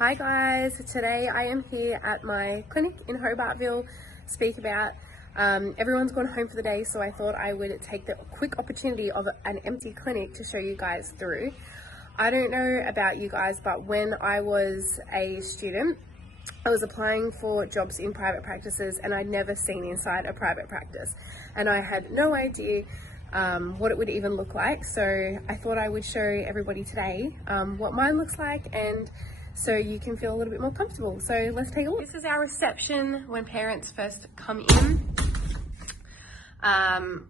Hi guys, today I am here at my clinic in Hobartville. Speak about everyone's gone home for the day, so I thought I would take the quick opportunity of an empty clinic to show you guys through. I don't know about you guys, but when I was a student, I was applying for jobs in private practices and I'd never seen inside a private practice, and I had no idea what it would even look like. So I thought I would show everybody today what mine looks like, and so you can feel a little bit more comfortable. So let's take a look. This is our reception when parents first come in.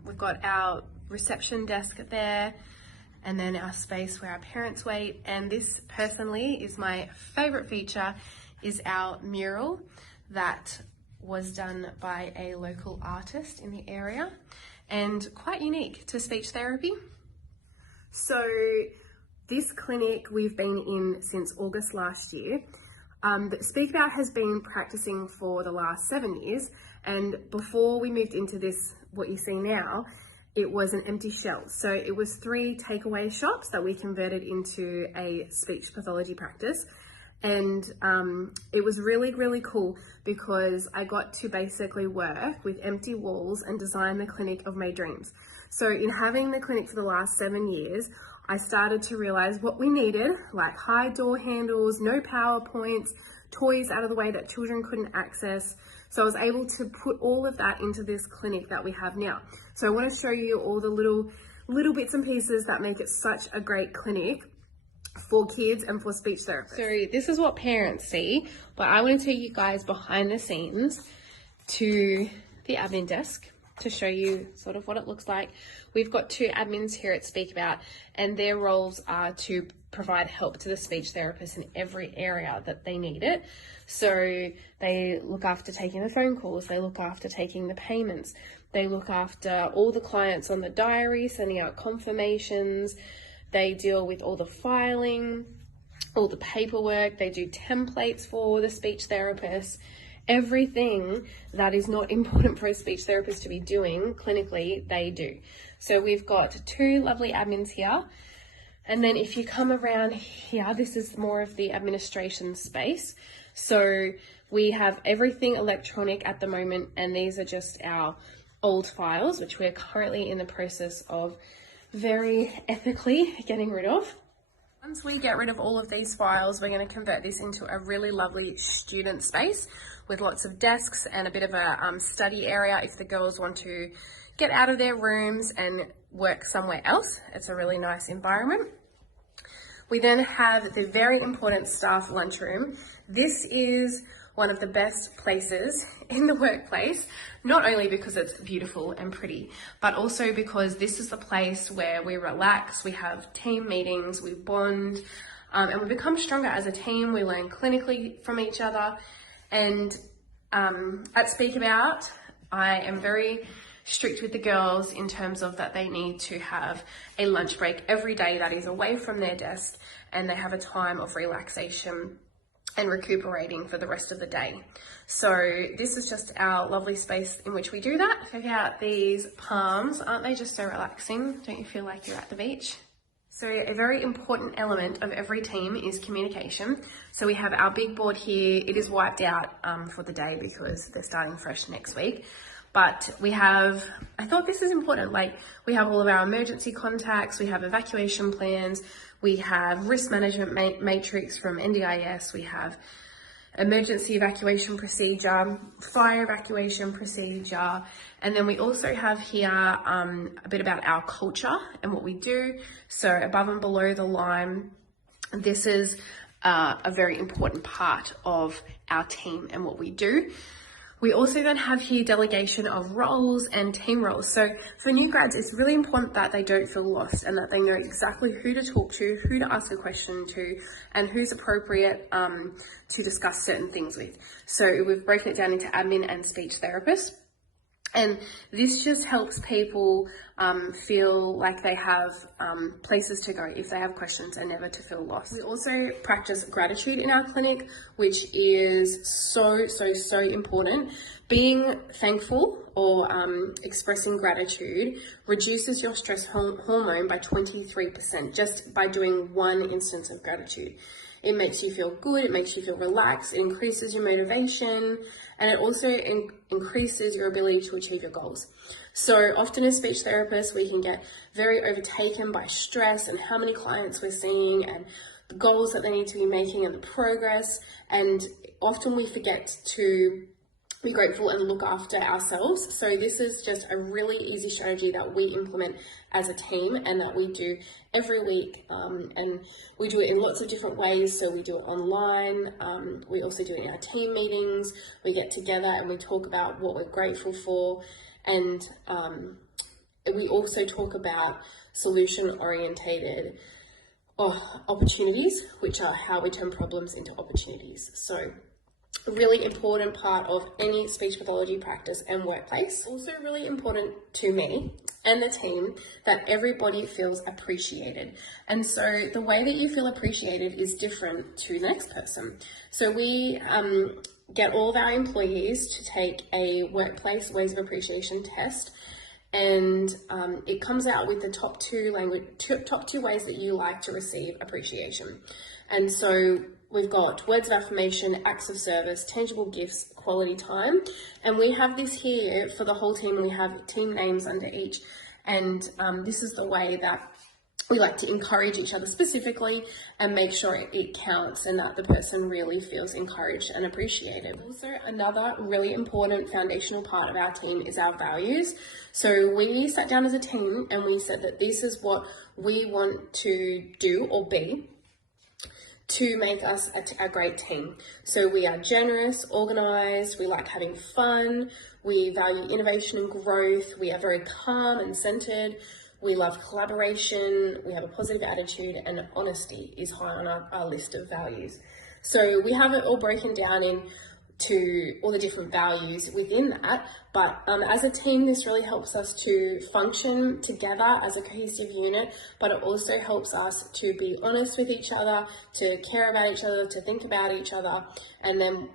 We've got our reception desk there, and then our space where our parents wait. And this personally is my favorite feature, is our mural that was done by a local artist in the area and quite unique to speech therapy. So this clinic we've been in since August last year, but Speak About has been practicing for the last 7 years, and before we moved into this, what you see now, it was an empty shell. So it was 3 takeaway shops that we converted into a speech pathology practice. And it was really cool because I got to basically work with empty walls and design the clinic of my dreams. So in having the clinic for the last 7 years, I started to realize what we needed, like high door handles, no PowerPoints, toys out of the way that children couldn't access. So I was able to put all of that into this clinic that we have now. So I want to show you all the little bits and pieces that make it such a great clinic for kids and for speech therapists. So this is what parents see, but I want to take you guys behind the scenes to the admin desk to show you sort of what it looks like. We've got 2 admins here at Speak About, and their roles are to provide help to the speech therapist in every area that they need it. So they look after taking the phone calls, they look after taking the payments, they look after all the clients on the diary, sending out confirmations, they deal with all the filing, all the paperwork, they do templates for the speech therapist. Everything that is not important for a speech therapist to be doing clinically, they do. So we've got 2 lovely admins here. And then if you come around here, this is more of the administration space. So we have everything electronic at the moment, and these are just our old files, which we're currently in the process of very ethically getting rid of. Once we get rid of all of these files, we're going to convert this into a really lovely student space with lots of desks and a bit of a study area if the girls want to get out of their rooms and work somewhere else. It's a really nice environment. We then have the very important staff lunchroom. This is one of the best places in the workplace, not only because it's beautiful and pretty, but also because this is the place where we relax, we have team meetings, we bond, and we become stronger as a team. We learn clinically from each other. And at Speak About, I am very strict with the girls in terms of that they need to have a lunch break every day that is away from their desk, and they have a time of relaxation and recuperating for the rest of the day. So this is just our lovely space in which we do that. Check out these palms. Aren't they just so relaxing? Don't you feel like you're at the beach? So a very important element of every team is communication. So we have our big board here. It is wiped out for the day because they're starting fresh next week. But we have, I thought this is important, like we have all of our emergency contacts, we have evacuation plans, we have risk management matrix from NDIS, we have emergency evacuation procedure, fire evacuation procedure, and then we also have here a bit about our culture and what we do. So above and below the line, this is a very important part of our team and what we do. We also then have here delegation of roles and team roles. So for new grads, it's really important that they don't feel lost and that they know exactly who to talk to, who to ask a question to, and who's appropriate to discuss certain things with. So we've broken it down into admin and speech therapist. And this just helps people feel like they have places to go if they have questions and never to feel lost. We also practice gratitude in our clinic, which is so important. Being thankful or expressing gratitude reduces your stress hormone by 23% just by doing one instance of gratitude. It makes you feel good, it makes you feel relaxed, it increases your motivation, and it also increases your ability to achieve your goals. So often as speech therapists, we can get very overtaken by stress and how many clients we're seeing and the goals that they need to be making and the progress, and often we forget to be grateful and look after ourselves. So this is just a really easy strategy that we implement as a team and that we do every week, and we do it in lots of different ways. So we do it online, we also do it in our team meetings, we get together and we talk about what we're grateful for, and we also talk about solution-orientated opportunities, which are how we turn problems into opportunities. So a really important part of any speech pathology practice and workplace. Also really important to me and the team that everybody feels appreciated. And so the way that you feel appreciated is different to the next person. So we get all of our employees to take a workplace ways of appreciation test, and it comes out with the top two ways that you like to receive appreciation. And so we've got words of affirmation, acts of service, tangible gifts, quality time. And we have this here for the whole team, and we have team names under each. And this is the way that we like to encourage each other specifically and make sure it counts and that the person really feels encouraged and appreciated. Also, another really important foundational part of our team is our values. So we sat down as a team and we said that this is what we want to do or be to make us a great team. So we are generous, organized, we like having fun, we value innovation and growth, we are very calm and centered, we love collaboration, we have a positive attitude, and honesty is high on our list of values. So we have it all broken down into all the different values within that, but as a team, this really helps us to function together as a cohesive unit, but it also helps us to be honest with each other, to care about each other, to think about each other, and then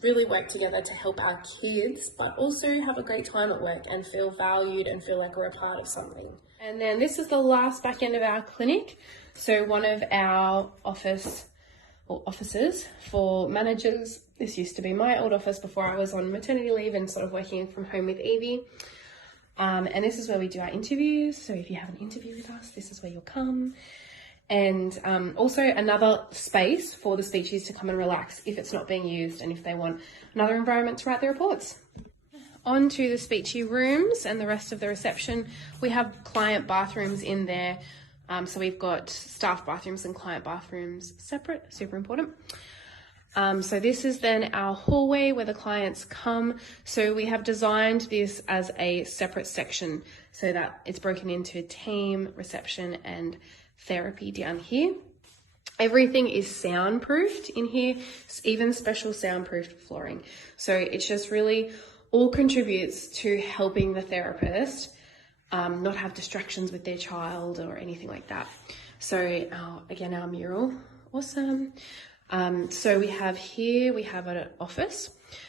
really work together to help our kids, but also have a great time at work and feel valued and feel like we're a part of something. And then this is the last back end of our clinic. So one of our offices for managers, this used to be my old office before I was on maternity leave and sort of working from home with Evie. And this is where we do our interviews. So if you have an interview with us, this is where you'll come. And also another space for the speechies to come and relax if it's not being used and if they want another environment to write their reports. On to the speechy rooms and the rest of the reception. We have client bathrooms in there. So we've got staff bathrooms and client bathrooms separate, super important. So this is then our hallway where the clients come. So we have designed this as a separate section so that it's broken into team, reception, and therapy down here. Everything is soundproofed in here, even special soundproofed flooring. So it's just really all contributes to helping the therapist not have distractions with their child or anything like that. So again, our mural, awesome. So we have an office.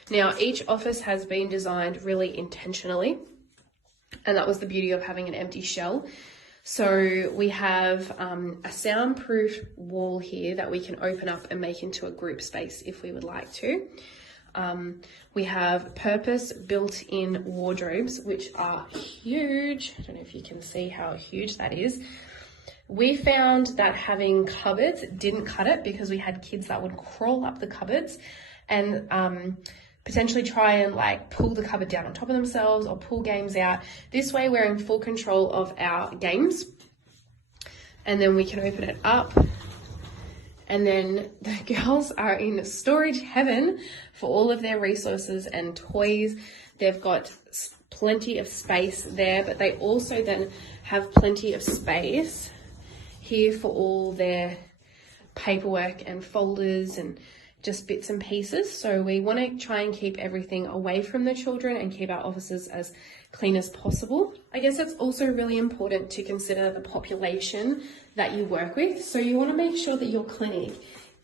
Now each office has been designed really intentionally, and that was the beauty of having an empty shell. So we have a soundproof wall here that we can open up and make into a group space if we would like to. We have purpose built-in wardrobes, which are huge. I don't know if you can see how huge that is. We found that having cupboards didn't cut it because we had kids that would crawl up the cupboards and potentially try and like pull the cupboard down on top of themselves or pull games out. This way we're in full control of our games, and then we can open it up. And then the girls are in storage heaven for all of their resources and toys. They've got plenty of space there, but they also then have plenty of space here for all their paperwork and folders and just bits and pieces. So we want to try and keep everything away from the children and keep our offices as clean as possible. I guess it's also really important to consider the population that you work with. So you want to make sure that your clinic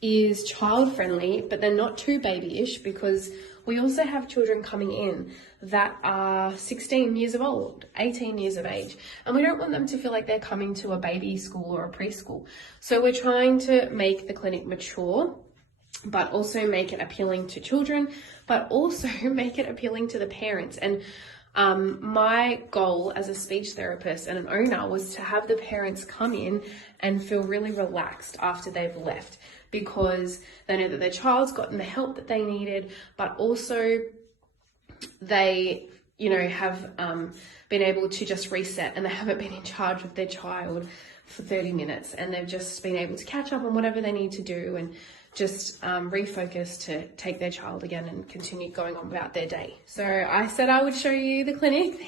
is child friendly, but they're not too babyish, because we also have children coming in that are 16 years of old, 18 years of age, and we don't want them to feel like they're coming to a baby school or a preschool. So we're trying to make the clinic mature, but also make it appealing to children, but also make it appealing to the parents. And my goal as a speech therapist and an owner was to have the parents come in and feel really relaxed after they've left, because they know that their child's gotten the help that they needed, but also they, have been able to just reset, and they haven't been in charge of their child for 30 minutes, and they've just been able to catch up on whatever they need to do and just refocus to take their child again and continue going on about their day. So I said I would show you the clinic.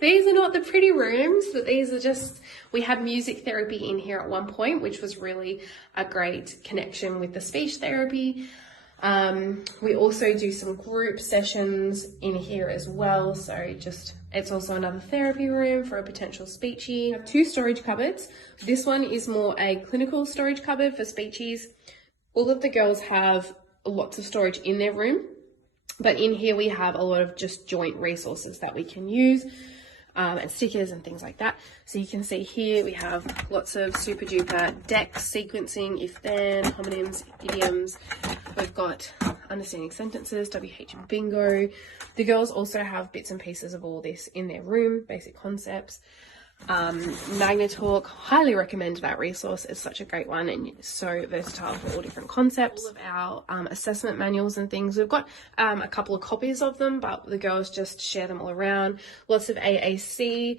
These are not the pretty rooms, but these are just, we had music therapy in here at one point, which was really a great connection with the speech therapy. We also do some group sessions in here as well. So it's also another therapy room for a potential speechy. We have 2 storage cupboards. This one is more a clinical storage cupboard for speechies. All of the girls have lots of storage in their room, but in here we have a lot of just joint resources that we can use, and stickers and things like that. So you can see here we have lots of super duper decks, sequencing, if then, homonyms, idioms. We've got understanding sentences, WH bingo. The girls also have bits and pieces of all this in their room, basic concepts. Magnetalk, highly recommend that resource. It's such a great one and so versatile for all different concepts. All of our assessment manuals and things, we've got a couple of copies of them, but the girls just share them all around. Lots of AAC.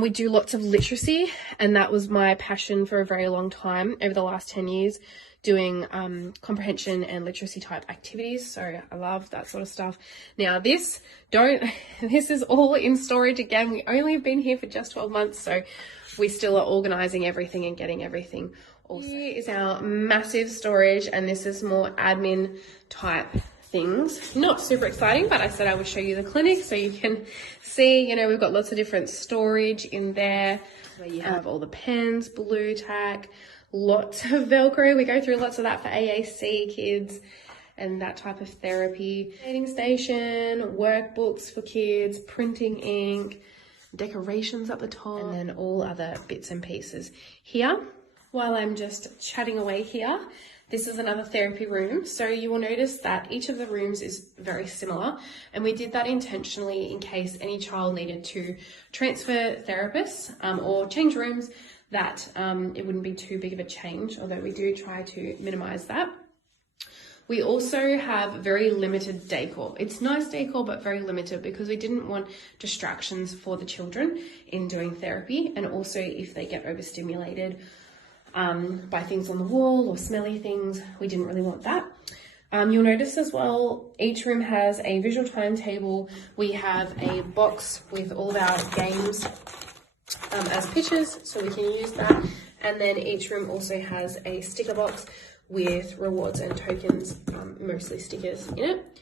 We do lots of literacy, and that was my passion for a very long time over the last 10 years, doing comprehension and literacy type activities. So I love that sort of stuff. Now this is all in storage again. We only have been here for just 12 months, so we still are organizing everything and getting everything. Also, here is our massive storage, and this is more admin type things. Not super exciting, but I said I would show you the clinic so you can see, we've got lots of different storage in there where you have all the pens, blue tack, lots of Velcro. We go through lots of that for AAC kids and that type of therapy. Training station, workbooks for kids, printing ink, decorations up the top, and then all other bits and pieces here. While I'm just chatting away here, this is another therapy room. So you will notice that each of the rooms is very similar, and we did that intentionally in case any child needed to transfer therapists or change rooms, that it wouldn't be too big of a change, although we do try to minimize that. We also have very limited decor. It's nice decor, but very limited, because we didn't want distractions for the children in doing therapy, and also if they get overstimulated by things on the wall or smelly things, we didn't really want that. You'll notice as well, each room has a visual timetable. We have a box with all of our games as pictures, so we can use that. And then each room also has a sticker box with rewards and tokens, mostly stickers in it.